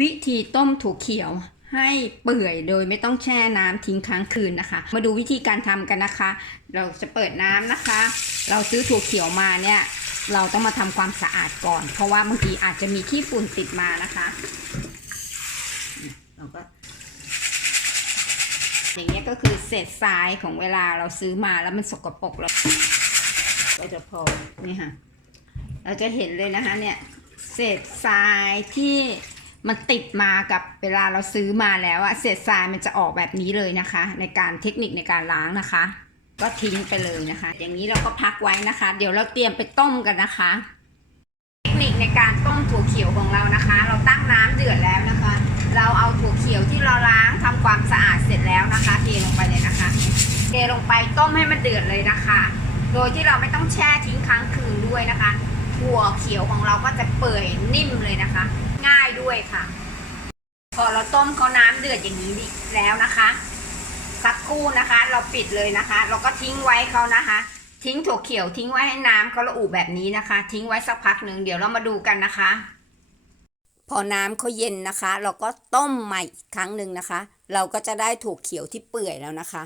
วิธีต้มถั่วเขียวให้เปื่อยโดยไม่ต้องแช่น้ำทิ้งค้างคืนนะคะ มาดูวิธีการทำกันนะคะ เราจะเปิดน้ำนะคะ เราซื้อถั่วเขียวมาเนี่ย เราต้องมาทำความสะอาดก่อน เพราะว่าบางทีอาจจะมีขี้ฝุ่นติดมานะคะ เราก็อย่างเงี้ยก็คือเศษทรายของเวลาเราซื้อมาแล้วมันสกปรกแล้วก็จะพอนี่ค่ะ เราจะเห็นเลยนะคะเนี่ย เศษทรายที่ มันติดมากับเวลาเราซื้อมาแล้วอะเศษทรายมันจะออกแบบนี้เลยนะคะ ในการเทคนิคในการล้างนะคะ ก็ทิ้งไปเลยนะคะ อย่างนี้เราก็พักไว้นะคะ เดี๋ยวเราเตรียมไปต้มกันนะคะ เทคนิคในการต้มถั่วเขียวของเรานะคะ เราตั้งน้ำเดือดแล้วนะคะ เราเอาถั่วเขียวที่เราล้างทำความสะอาดเสร็จแล้วนะคะเทลงไปเลยนะคะเทลงไปต้มให้มันเดือดเลยนะคะ โดยที่เราไม่ต้องแช่ทิ้งค้างคืนด้วยนะคะ ถั่วเขียวของเราก็จะเปื่อยนิ่มเลยนะคะ ง่ายด้วยค่ะ พอเราต้มเขาน้ำเดือดอย่างนี้แล้วนะคะสักครู่นะคะ เราปิดเลยนะคะ เราก็ทิ้งไว้เขานะคะ ทิ้งถั่วเขียวทิ้งไว้ให้น้ำเขาละอุแบบนี้นะคะ ทิ้งไว้สักพักหนึ่งเดี๋ยวเรามาดูกันนะคะ พอน้ำเขาเย็นนะคะ เราก็ต้มใหม่อีกครั้งหนึ่งนะคะ เราก็จะได้ถั่วเขียวที่เปื่อยแล้วนะคะ